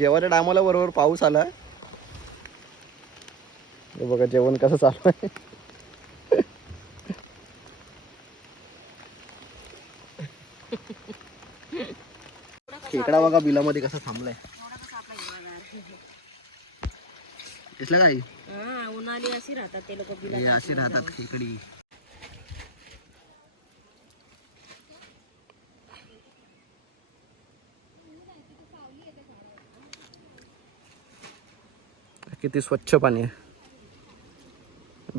जेवायच्या टायमाला बरोबर पाऊस आला हे बघा जेवण कसं चालू आहे. खेकडा बघा बिलामध्ये कसा थांबलाय. दिसलं काही हा उन्हाळी अशी राहतात ते लोक असे राहतात खेकडी. किती स्वच्छ पाणी आहे.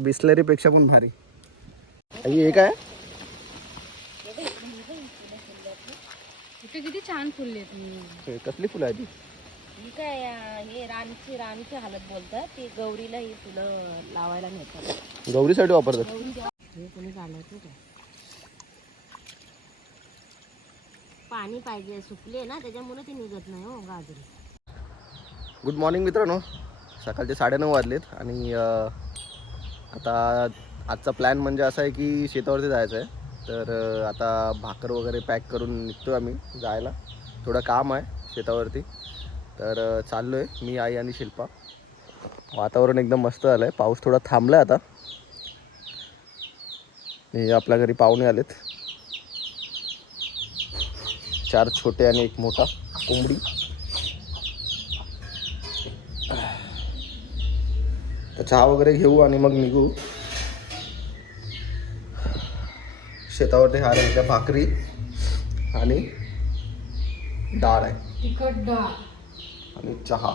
बिस्लरी पेक्षा पण भारी. आई हे काय? किती छान फुलले हे कसली फुलं आहे ती ही काय हे राणीची राणीची हालत बोलतात. ती गौरीला ही फुलं लावायला नेतात. गौरीसाठी वापरतात. हे कोणी काढलं तू काय? पाणी पाहिजे सुकले ना त्याच्यामुळे ती निघत नाही हो गाजरी. गुड मॉर्निंग मित्रांनो. सकाळचे साडेनऊ वाजलेत आणि आता आजचा प्लॅन म्हणजे असा आहे की शेतावरती जायचं आहे. तर आता भाकर वगैरे पॅक करून निघतो आम्ही जायला. थोडं काम आहे शेतावरती. तर चाललो आहे मी आई आणि शिल्पा. वातावरण एकदम मस्त झालं आहे पाऊस थोडा थांबला आहे आता. हे आपल्या घरी पाहुणे आलेत. चार छोटे आणि एक मोठा कोंबडी. चहा वगैरे घेऊ आणि मग निघू. शेतावरती हा त्या भाकरी आणि डाळ आहे. तिखट डाळ. आणि चहा.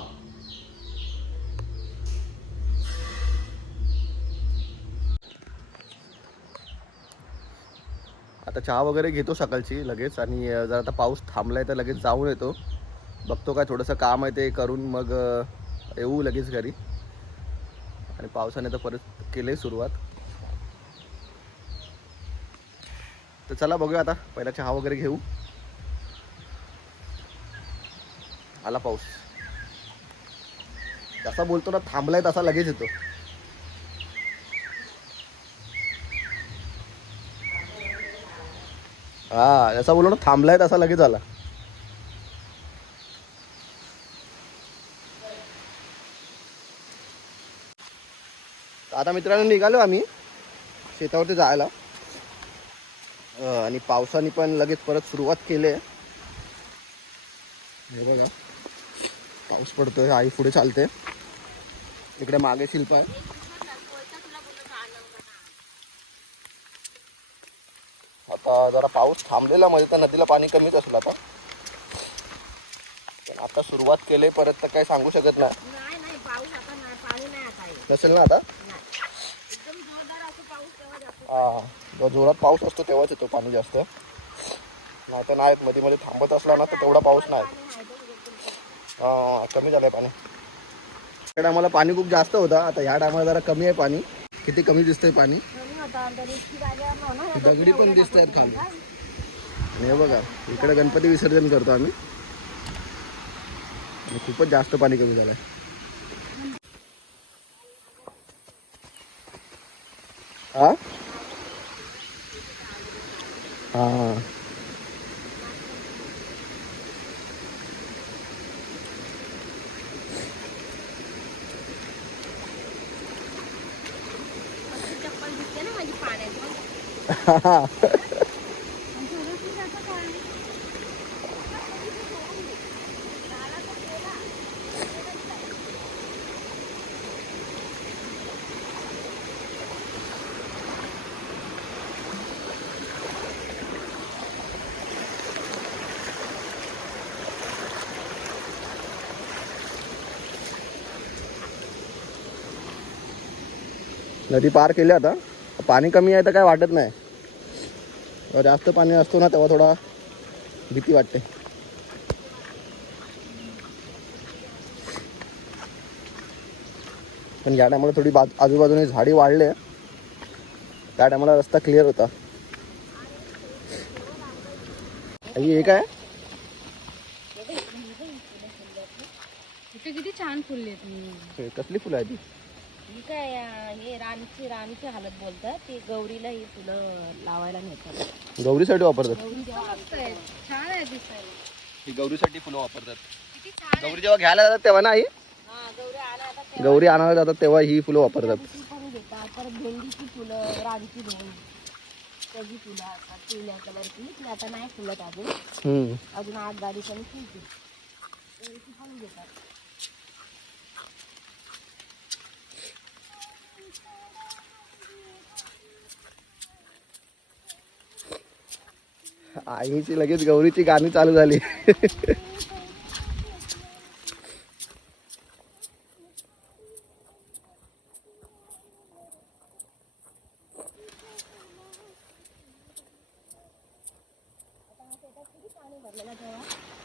आता चहा वगैरे घेतो सकाळची लगेच आणि जर आता पाऊस थांबलाय तर लगेच जाऊन येतो. बघतो काय थोडंसं काम आहे ते करून मग येऊ लगेच घरी. आणि पावसाने तर परत केले सुरुवात. तर चला बघूया आता पहिला चहा वगैरे घेऊ. आला पाऊस. जसा बोलतो ना थांबलाय तसा लगेच येतो. हा जसा बोललो ना थांबलाय तसा लगेच आला. आता मित्रांनो निघालो आम्ही शेतावरती जायला. आणि पावसाने पण लगेच परत सुरुवात केली आहे. हे बघा पाऊस पडतोय आई पुढे चालते. इकडे मागे शिल्प आहे. आता जरा पाऊस थांबलेला मध्ये तर नदीला पाणी कमीच असेल आता. पण आता सुरुवात केली परत तर काही सांगू शकत नाही. नसेल ना आता नाही एकदम जोरदार असं पाऊस तेव्हा जास्त हा जोरात पाऊस असतो तेव्हाच येतो पाणी जास्त. नाही तर नाही मध्ये मध्ये थांबत असला ना तर तेवढा पाऊस नाही आहे कमी झालंय पाणी. त्या टायमाला पाणी खूप जास्त होता. आता ह्या टायमाला जरा कमी आहे पाणी. किती कमी दिसतंय पाणी? दगडी पण दिसत आहेत खाली. हे बघा इकडे गणपती विसर्जन करतो आम्ही. आणि खूपच जास्त पाणी कमी झालंय. हा? फक्त चप्पल दिसते ना माझी पाण्याची नदी पार केली आता. पाणी कमी आहे तर काय वाटत नाही. जास्त पाणी असतो ना तेव्हा थोडा भीती वाटते. पण या टायमाला थोडी बाज आजूबाजूने झाडी वाढले. त्या टायमाला रस्ता क्लिअर होता. आई, हे काय? किती छान फुलले कसली फुलं आहे ती ही काय हे राणीची राणीची हालत बोलतात. ती गौरीला ही फुलं लावायला नेतात. गौरीसाठी वापरतात? गौरी जेव्हा छान आहे दिसायला. ही गौरीसाठी फुलं वापरतात. किती छान गौरी जेव्हा घ्यायला जातात तेव्हा नाही हा गौरी आता गौरी आणायला जातात तेव्हा ही फुलं वापरतात. ती पण घेतात. परत भेंडीची फुलं रानची भेंड. त्याची फुलं असतात पिवळ्या कलरची. ती आता नाही फुलत अजून. हम्म. अजून आठ दहा दिवसांनी फुलते तर ती पण घेतात. आईची लगेच गौरीची गाणी चालू झाली.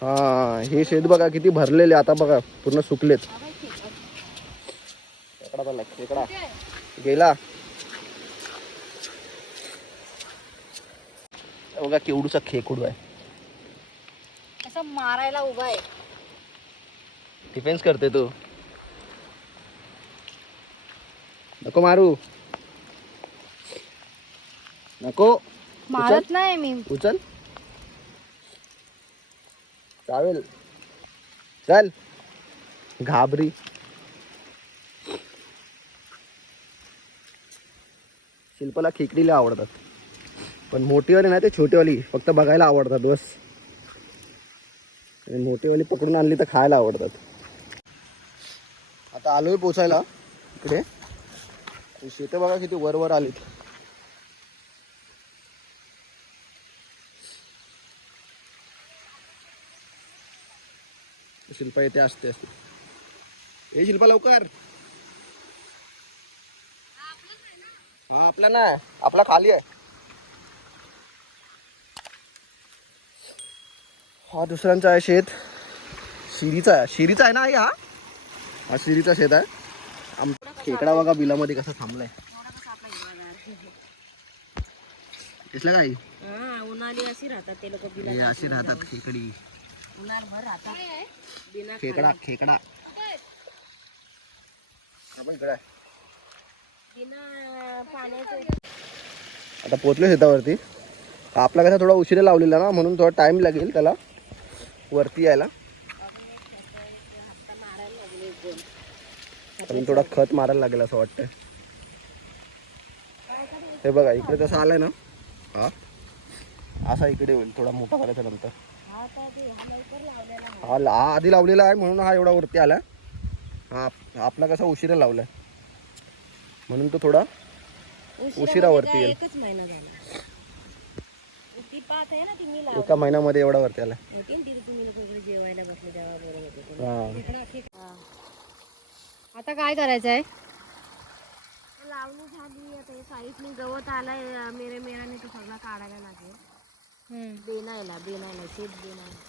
हा हे शेत बघा किती भरलेले आता बघा पूर्ण सुकलेत. खेकडा गेला? बघा केवढूचा खेकडू आहे. असं मारायला उभा आहे. डिफेन्स करते तू. नको मारू. नको. मारत नाही मी. उचल. चालेल चल. घाबरी. शिल्पाला खेकडीला आवडतात. पण मोठीवाली नाही ते छोटीवाली फक्त बघायला आवडतात बस. आणि मोठीवाली पकडून आणली तर खायला आवडतात. आता आलोय पोचायला इकडे. शेतं बघा किती वर वर आलीत. शिल्पा येते असते असते. ए शिल्पा लवकर. हा आपला ना आपला खाली आहे. हा दुसऱ्यांचा आहे शेत. शिरीचा आहे. शिरीचा आहे ना आई हा? हा शिरीचा शेत आहे. आम खेकडा बघा बिलामध्ये कसा थांबलाय. दिसलं काय हा उन्हाळी अशी राहतात ते लोक बिला असे राहतात खेकडी. उन्हाळभर राहतात. बिना खेकडा खेकडा. इकडे आता पोचलो शेतावरती. आपला कसा थोडा उशिरा लावलेला ना म्हणून थोडा टाइम लागेल त्याला. वरती यायला. अजून थोडा खत मारायला लागेल असं वाटतंय. हे बघा इकडे तसं आलंय ना? हा. असा इकडे होईल थोडा मोठा करायचा नंतर. हा आधी लावलेला आहे म्हणून हा एवढा वरती आला हा आप- आपला कसा उशिरा लावलाय. म्हणून तो थोडा उशिरा उशिरावरती म्हणजे येईल. आहे ना ती मी लावली एका महिन्यामध्ये एवढा वरती आला होती ना तिथे तुम्ही लोक इकडे जेवायला बसले तेव्हा बरोबर होते. तुम्ही. हा. खेकडा खेकडा. आता काय करायचं आहे लावणी झाली आता हे साईडने गवत आलाय मेरे मेराने तो सगळा काढायला लागेल. बेनायला बेनायला शेत बेनायला.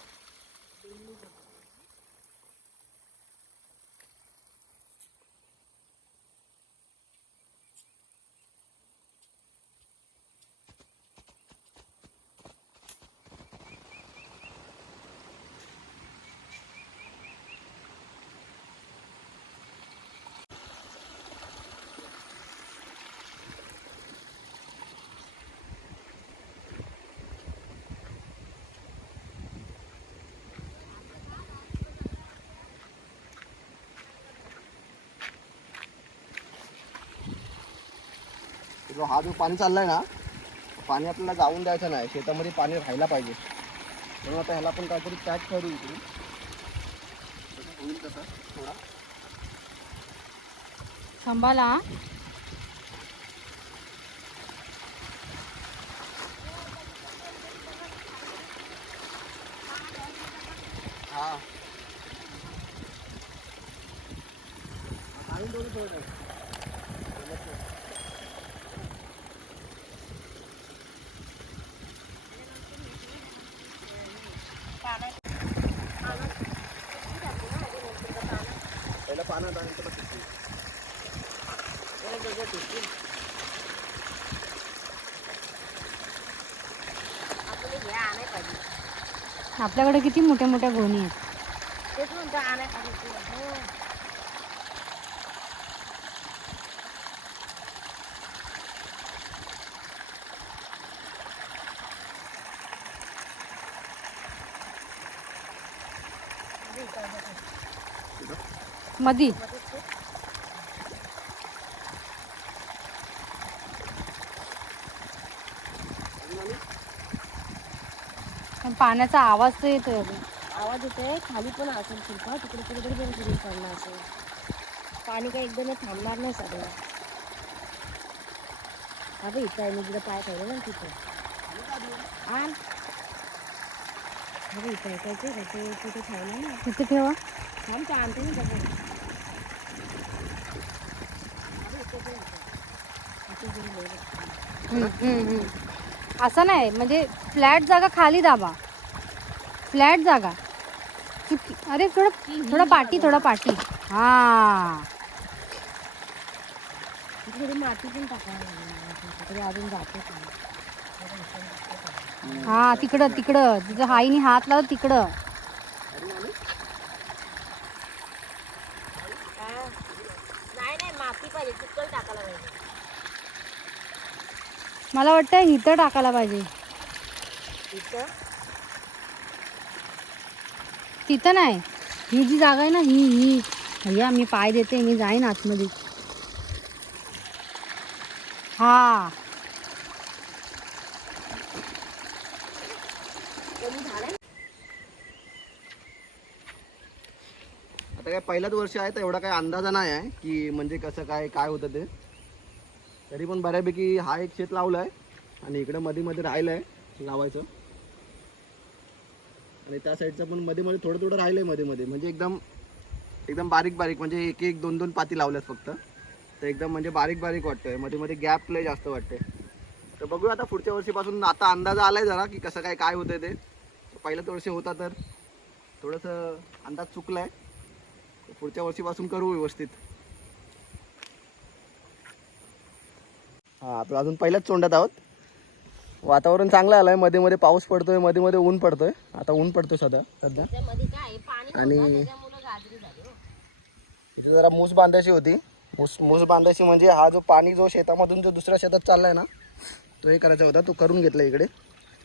जो हा जो पाणी चाललाय ना पाणी आपल्याला जाऊन द्यायचं नाही. शेतामध्ये पाणी राहायला पाहिजे. म्हणून आता ह्याला पण काहीतरी पॅक करू इकडून. कसं होईल तसं थोडा सांभाळा हा आणि थोडं थोडं पहिलं पाण्यात आणि त्याला सुकवू. आपल्याला हे आणाय पाहिजे आपल्याकडे किती मोठ्या मोठ्या गोणी आहेत. तेच म्हणतो आणाय हो. मधी. पाण्याचा आवाज तर येतोय. आवाज येतोय खाली पण असेल शिल्पा तिकडे कुठेतरी पण फिरून पडणार असेल. पाणी काही एकदम थांबणार नाही सगळं अगं इथं आहे मी तिथं पाय ठेवलं ना तिथं. आण. अगं इथं आहे काय ते? तिथे ठेवलं ना? तिथे ठेवा. थांब ते आणते ना त्याचं अगं इथे पण होतं. इथे गेलं बघ. हम्म, हम्म, हम्म. असं नाही म्हणजे फ्लॅट जागा खाली दाबा. फ्लॅट जागा. चुकी. अरे थोडं थोडा पाठी थोडा पाठी हा. थोडी माती पण टाकायला अजून जाते हा तिकडं तिकडं. तिचं हाईने हात लावत तिकडं. मला वाटतं इथं टाकायला पाहिजे. इथं तिथं नाही. ही जी जागा आहे ना ही ही. भैया मी पाय देते मी जाईन आतमध्ये. हा. आता काय पहिलाच वर्ष आहे तर एवढा काही अंदाजा नाही आहे की म्हणजे कसं काय काय होतं ते. तरी पण बऱ्यापैकी हा एक शेत लावलं आहे आणि इकडं मध्ये मध्ये राहिलं आहे लावायचं. आणि त्या साईडचं पण मध्ये मध्ये थोडं थोडं राहिलं आहे मध्ये मध्ये. म्हणजे एकदम एकदम बारीक बारीक म्हणजे एक एक दोन दोन पाती लावल्यात फक्त. तर एकदम म्हणजे बारीक बारीक वाटतंय. मध्ये मध्ये गॅप लय जास्त वाटतंय. तर बघूया आता पुढच्या वर्षीपासून आता अंदाजा आलाय जरा की कसं काय काय होतंय ते. पहिल्याच वर्षी होता तर थोडंसं अंदाज चुकलाय. पुढच्या वर्षीपासून करू व्यवस्थित. हा आपलं अजून पहिल्याच चोंड्यात आहोत. वातावरण चांगलं आलंय. मध्ये मध्ये पाऊस पडतोयमध्ये मध्ये ऊन पडतोय. आता ऊन पडतोय सध्या सध्या. आहे? आणि- हो. इथे जरा मूस बांधायची होती. मूस मूस बांधायची म्हणजे हा जो पाणी जो शेतामधून जो दुसऱ्या शेतात चाललाय ना तो हे करायचा होता. तो करून घेतला इकडे.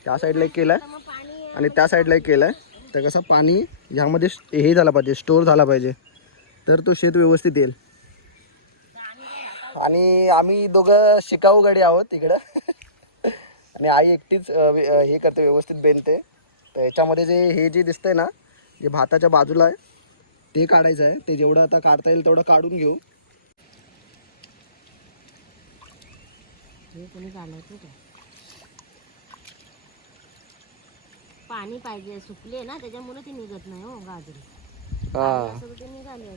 त्या साईडला एक मग पाणी आणि त्या साईडला एक केलाय. तर कसं पाणी ह्यामध्ये हे झालं पाहिजे स्टोअर झाला पाहिजे. तर तो शेत व्यवस्थित येईल. आणि आम्ही दोघं शिकाऊ गाडी आहोत इकडं. आणि आई एकटीच हे करते व्यवस्थित बेनते तर याच्यामध्ये जे हे जे दिसतंय ना जे भाताच्या बाजूला आहे ते काढायचं आहे. ते जेवढं आता काढता येईल तेवढं काढून घेऊ. पाणी पाहिजे सुकले ना त्याच्यामुळे ते निघत नाही हो गाजरी.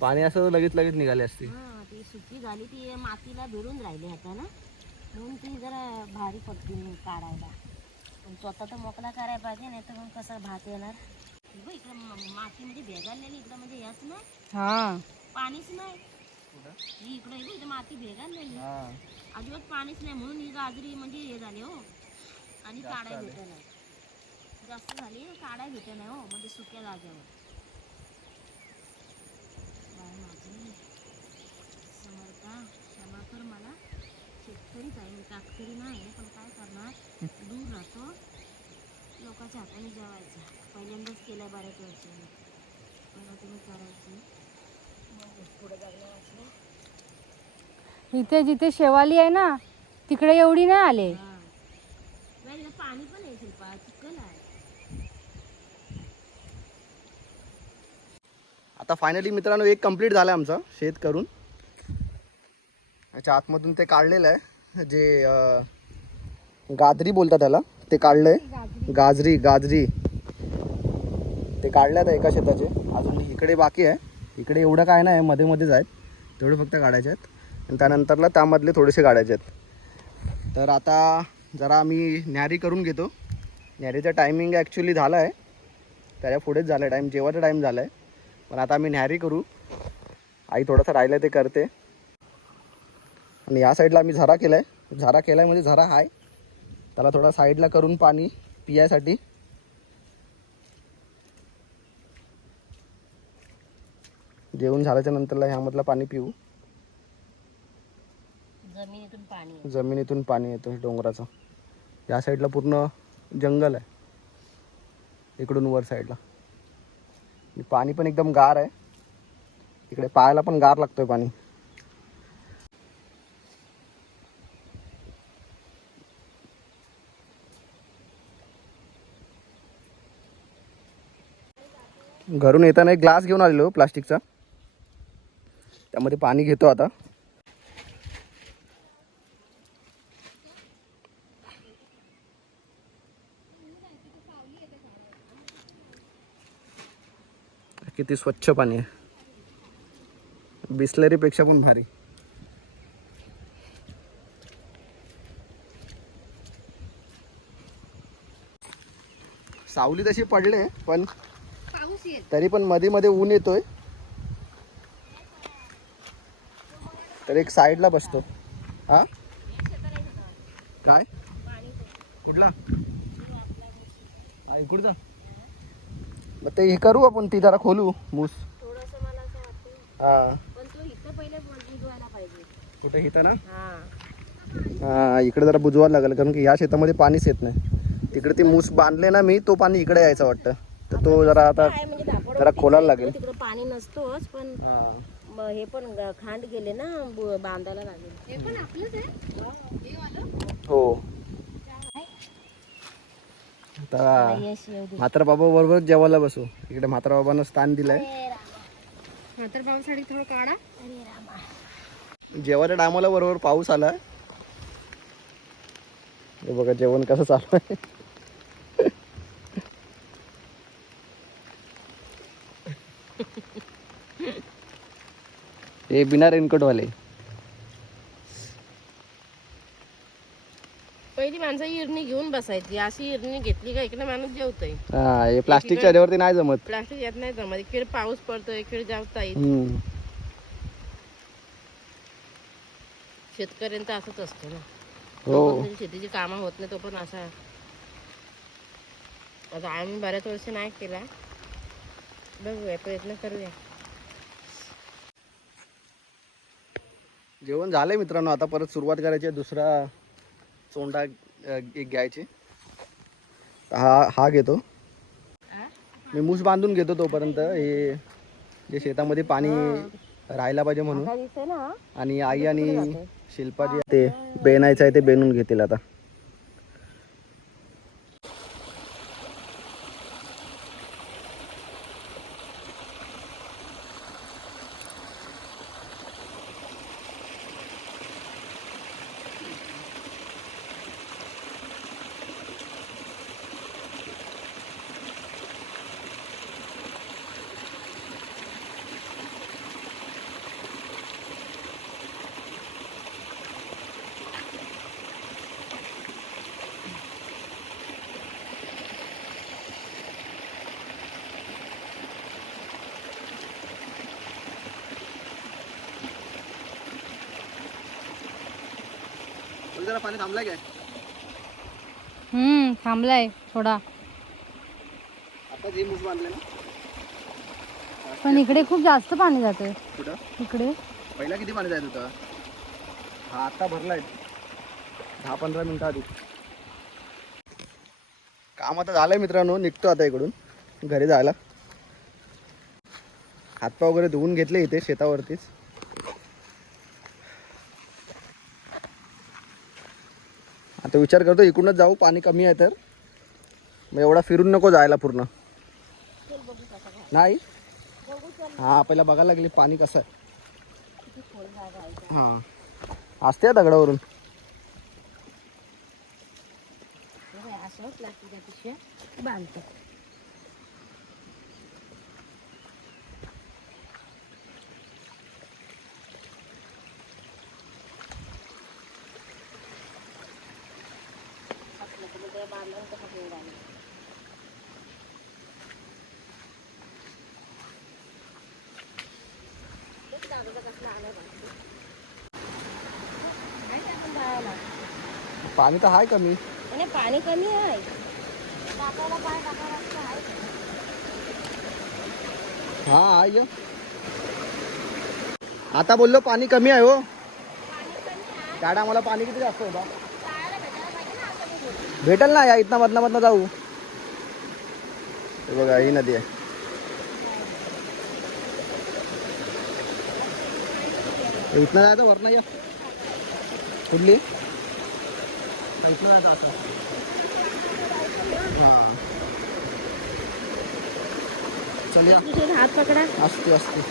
पाणी असं लगेच लगेच निघाले असते. हा ती सुकी झाली ती मातीला भिडून राहिली आता ना. म्हणून ती जरा भारी पडते मग काढायला. पण स्वतः तर मोकळा करायला पाहिजे नाही तर मग कसं भात येणार? बघ इकडं म- मातीमध्ये भेगाळलेली इकडं म्हणजे याच नाही? हा. पाणीच नाही? ही इकडं हे बघ, इथं माती भेगाळलेली अजिबात पाणीच नाही म्हणून ही गाजरी म्हणजे हे झाली हो. आणि काढाय भेटत नाही जास्त झाली काढाय भेटत नाही हो म्हणजे सुक्या जागेवर. बाय माझी समर्था क्षमा कर मला. शेतकरीच आहे मी कातकरी नाही पण काय करणार दूर राहतो लोकांच्या हाताने जेवायचं पहिल्यांदाच केलं बऱ्याच वर्षांनी मला तुम्ही करायची पुढे जायला इथे जिथे शेवाली आहे ना तिकडे एवढी नाही आले. पाणी पण आहे शिल्पा चिकल आहे आता फायनली मित्रांनो एक कंप्लीट झालं आमचं शेत करून. याच्या आतमधून ते काढलेलं आहे. जे गाजरी बोलतात त्याला ते काढलंय. गाजरी. गाजरी ते काढले आता एका शेताचे. अजून इकडे बाकी आहे. इकडे एवढं काय नाही मध्ये मध्येच आहेत. तेवढे फक्त काढायचे आहेत. आणि त्यानंतरला त्यामधले थोडेसे काढायचे आहेत. तर आता जरा आम्ही न्यारी करून घेतो. न्यारीचा टायमिंग ॲक्च्युली झाला आहे त्याच्या पुढेच झालं आहे टाईम जेवायचा टाईम झाला आहे पण आता आम्ही न्यारी करू. आई थोडंसं राहिलं ते करते. आणि या साईडला आम्ही झरा केला आहे झरा केला आहे म्हणजे झरा आहे त्याला थोडा साईडला करून पाणी पियासाठी. जेवण झाल्याच्या नंतरला ह्यामधलं पाणी पिऊ. जमिनीतून पाणी. जमिनीतून पाणी येतं डोंगराचं. या साईडला पूर्ण जंगल आहे. इकडून वर साईडला. पाणी पण एकदम गार आहे. इकडे पायाला पण गार लागतोय पाणी. घरून येताना एक ग्लास घेऊन आलेलो प्लास्टिकचा. त्यामध्ये पाणी घेतो आता. किती स्वच्छ पाणी आहे. बिस्लरीपेक्षा पण भारी. सावली तशी पडले पण तरी पण मध्ये मध्ये ऊन येतोय. तर एक साईडला बसतो. हा? काय? कुठला? इकडचा मग ते हे करू आपण ती जरा खोलू मूस. हा. कुठे इथं ना? हा. इकडे जरा बुजवायला लागेल कारण की या शेतामध्ये पाणीच येत नाही. तिकडे ती मूस बांधले ना मी तो पाणी इकडे यायचा वाटतं. तर तो जरा आता जरा खोलायला लागेल. तिकडे पाणी नसतोच पण हा. म- हे पण ग- खांड गेले ना बु- बांधायला लागेल. हे पण आपलंच आहे? हे वालं? हो. आता यश येऊ दे. म्हातारा बाबा बरोबर जेवायला बसू. इकडे म्हातारा बाबांना स्थान दिलंय. म्हातार पावसाळी थोडं काढा. अरे रामा. जेवायच्या टायमाला बरोबर पाऊस आला हे बघा जेवण कसं चालू आहे. हे बिना रेनकोट वाले पहिली माणसं इरणी घेऊन बसायची. अशी इरणी घेतली का इकडे माणूस जेवतोय. हा हे प्लास्टिकच्या ह्याच्यावरती नाही जमत. प्लास्टिक येत नाही जमत. इकडे पाऊस पडतोय इकडे जेवता येत हम्म. शेतकऱ्यांचं असंच असतं ना. हो. शेतीची कामं होत नाही तो पण असा. आता आम्ही बऱ्याच वर्ष नाही केला. बघूया प्रयत्न करूया. जेवण झालंय मित्रांनो आता परत सुरुवात करायची आहे दुसरा चोंडा एक घ्यायची. हा हा घेतो. मी मूस बांधून घेतो तोपर्यंत हे जे शेतामध्ये पाणी राहायला पाहिजे म्हणून. आणि आई आणि शिल्पा जे ते बेनायचं आहे ते बेनून घेतील आता. जरा पाणी थांबलाय काय? हम्म थांबलाय थोडा. आता जे मूस बांधले ना पण इकडे खूप जास्त पाणी जाते कुठं? इकडे. पहिला किती पाणी जायचं होतं? हा आता भरलाय. दहा पंधरा मिनिटं आधी. काम आता झालंय मित्रांनो निघतो आता इकडून घरी जायला. हातपाय वगैरे धुवून घेतले इथे शेतावरतीच. आता विचार करतो इकडूनच जाऊ पाणी कमी आहे तर. मग एवढा फिरून नको जायला पूर्ण. नाही? हां पहिला बघायला लागली पाणी कसं आहे. हां. असते दगडावरून. बांधतो पाणी तर आहे कमी। आणि पाणी कमी आहे टाकायला पाय टाकायला असं आहे हा आहे आता बोललो पाणी कमी आहे हो। त्या टायमाला पाणी किती जास्त होता? भेटल ना यार इतना मतलब मतलब जाऊ हे बघा ही नदी है इतना जाए तो या कुठली? इथनं हाथ पकडा. अस्ती अस्ती.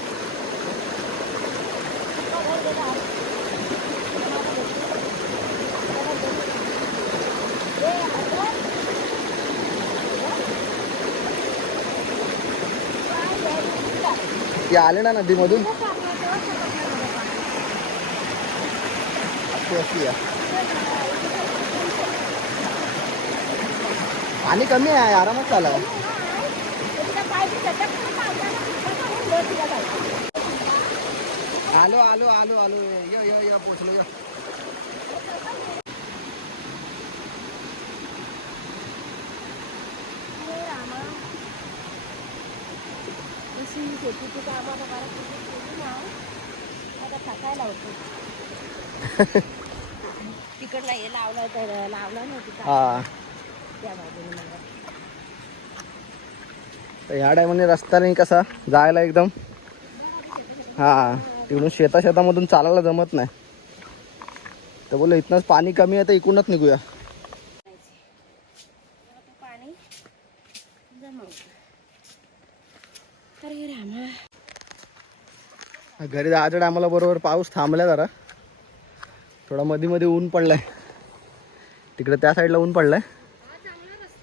ते आले ना नदीमधून. आणि पाणी कमी आहे आरामात चालाय आलो आलो आलो आलो. यो यो य पोचलो य अशी शेतीची आता थकायला होतं. तिकडला हे लावलं तर लावलं नव्हती का त्या बाजूने मला तर ह्या टायमाने रस्ता नाही कसा? जायला एकदम. हा. तिकडून शेता शेतामधून चालायला जमत नाही. तर बोललो इथनंच पाणी कमी आहे तर इकडूनच निघूया तेव्हा ते पाणी जमवतं अरे रामा घरी जायच्या टायमाला बरोबर पाऊस थांबला जरा. थोडा मध्ये मध्ये ऊन आहे तिकडे त्या साईडला ऊन पडलाय.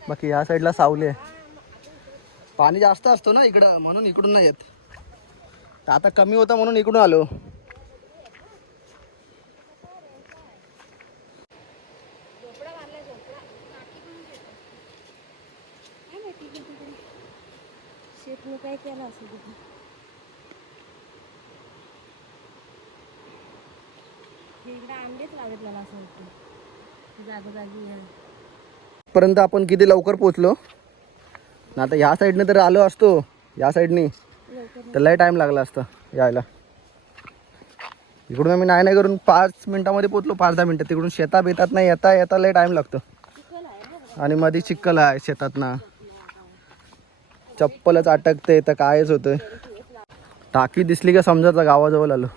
बाकी या साईडला सावली आहे. पाणी जास्त असतो ना इकडं म्हणून इकडून नाही येत. तर आता कमी होता म्हणून इकडून आलो काय माहिती किती तरी शेतनं काय केलं असं तिथे हे इकडे आंबेच लावत मला असं वाटतं जागोजागी आहे. पर्यंत आपण किती लवकर पोचलो ना आता ह्या साईडने तर आलो असतो. या साईडनी तर लय टाईम लागला असता यायला. इकडून आम्ही नाही नाही करून पाच मिनिटामध्ये पोचलो पाच दहा मिनिटं. तिकडून शेता बेतात नाही येता येता लय टाईम लागतो. चिखल आणि मध्ये चिक्कल आहे शेतात ना. चप्पलच अटकते तर कायच होतंय. टाकी दिसली का समजायचं गावाजवळ आलो.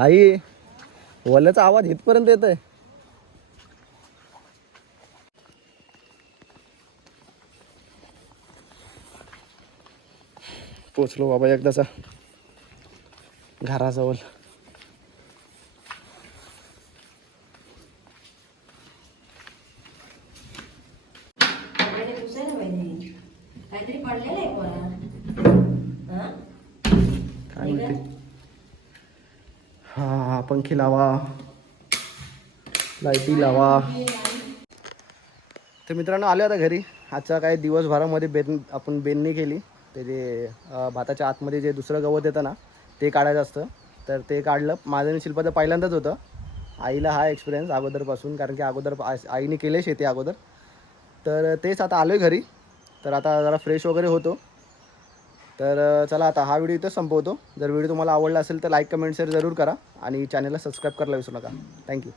आई वल्याचा आवाज इथपर्यंत येत आहे पोचलो बाबा एकदाचा. घराजवळ. काहीतरी पडलेलं आहे काय माहिती हा पंखी लावा. लाईटी लावा. तर मित्रांनो आलो आता घरी. आजचा काही दिवसभरामध्ये बेन आपण बेननी केली. ते जे भाताच्या आतमध्ये जे दुसरं गवत येतं ना ते काढायचं असतं. तर ते काढलं. माझं आणि शिल्पाचं पहिल्यांदाच होतं. आईला हा एक्सपिरियन्स अगोदरपासून कारण की अगोदर आईने केले शेती अगोदर. तर तेच आता आलो आहे घरी. तर आता जरा फ्रेश वगैरे होतो. तर चला आता हा व्हिडिओ इथं संपवतो. जर व्हिडिओ तुम्हाला आवडला असेल तर लाईक कमेंट शेअर जरूर करा आणि चॅनलला सबस्क्राईब करायला विसरू नका. थँक्यू